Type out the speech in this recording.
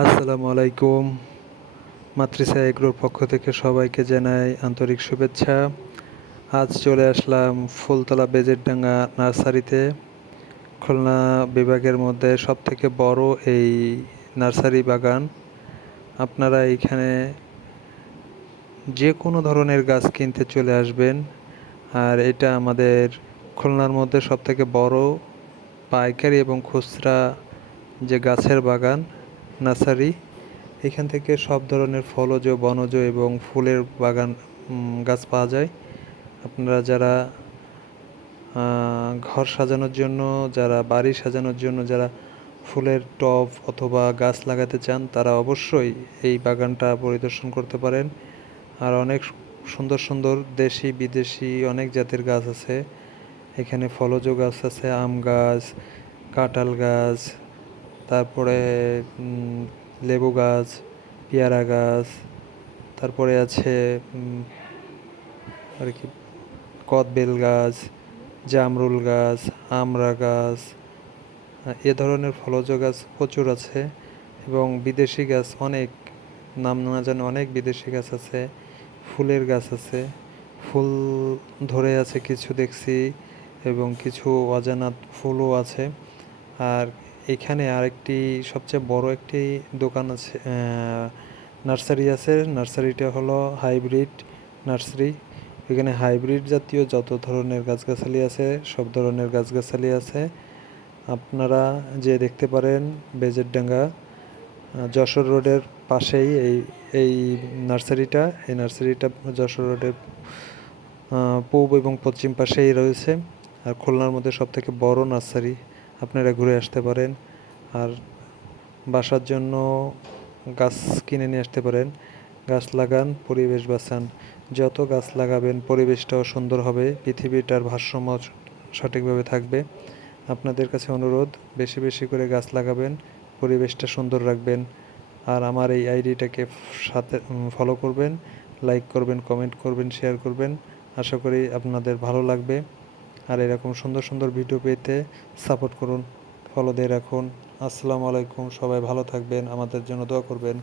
আসসালামু আলাইকুম। মাতৃসা এগ্রোর পক্ষ থেকে সবাইকে জানাই আন্তরিক শুভেচ্ছা। আজ চলে আসলাম ফুলতলা বেজেরডাঙ্গা নার্সারিতে। খুলনা বিভাগের মধ্যে সবথেকে বড় এই নার্সারি বাগান। আপনারা এইখানে যে কোনো ধরনের গাছ কিনতে চলে আসবেন। আর এটা আমাদের খুলনার মধ্যে সবথেকে বড় পাইকারি এবং খুচরা যে গাছের বাগান নার্সারি। এখান থেকে সব ধরনের ফলজ, বনজ এবং ফুলের বাগান গাছ পাওয়া যায়। আপনারা যারা ঘর সাজানোর জন্য, যারা বাড়ি সাজানোর জন্য, যারা ফুলের টব অথবা গাছ লাগাতে চান, তারা অবশ্যই এই বাগানটা পরিদর্শন করতে পারেন। আর অনেক সুন্দর সুন্দর দেশি, বিদেশি অনেক জাতের গাছ আছে। এখানে ফলজ গাছ আছে, আম গাছ, কাঁঠাল গাছ তারপরে লেবু গাছ, পেয়ারা গাছ, তারপরে আছে আর কি, কদবেল গাছ, জামরুল গাছ, আমড়া গাছ, এ ধরনের ফলজ গাছ প্রচুর আছে এবং বিদেশি গাছ অনেক, নাম না জানে অনেক বিদেশি গাছ আছে, ফুলের গাছ আছে, ফুল ধরে আছে কিছু দেখছি এবং কিছু অজানা ফুলও আছে, আর এখানে আরেকটি সবচেয়ে বড় একটি দোকান আছে নার্সারি আছে। নার্সারিটা হলো হাইব্রিড নার্সারি। এখানে হাইব্রিড জাতীয় যত ধরনের গাছগাছালি আছে, সব ধরনের গাছগাছালি আছে। আপনারা যে দেখতে পারেন বেজেরডাঙ্গা যশোর রোডের পাশেই এই এই নার্সারিটা। এই নার্সারিটা যশোর রোডের পূব এবং পশ্চিম পাশেই রয়েছে। আর খুলনার মধ্যে সব থেকে বড় নার্সারি। আপনারা ঘুরে আসতে পারেন আর বাসার জন্য গাছ কিনে নিয়ে আসতে পারেন। গাছ লাগান, পরিবেশ বাঁচান। যত গাছ লাগাবেন, পরিবেশটাও সুন্দর হবে, পৃথিবীটার ভারসাম্য সঠিকভাবে থাকবে। আপনাদের কাছে অনুরোধ, বেশি বেশি করে গাছ লাগাবেন, পরিবেশটা সুন্দর রাখবেন। আর আমার এই আইডিটাকে সাথে ফলো করবেন লাইক করবেন কমেন্ট করবেন শেয়ার করবেন। আশা করি আপনাদের ভালো লাগবে। আর এরকম সুন্দর সুন্দর ভিডিও পেতে সাপোর্ট করুন ফলো দিয়ে রাখুন। আসসালামু আলাইকুম, সবাই ভালো থাকবেন, আমাদের জন্য দোয়া করবেন।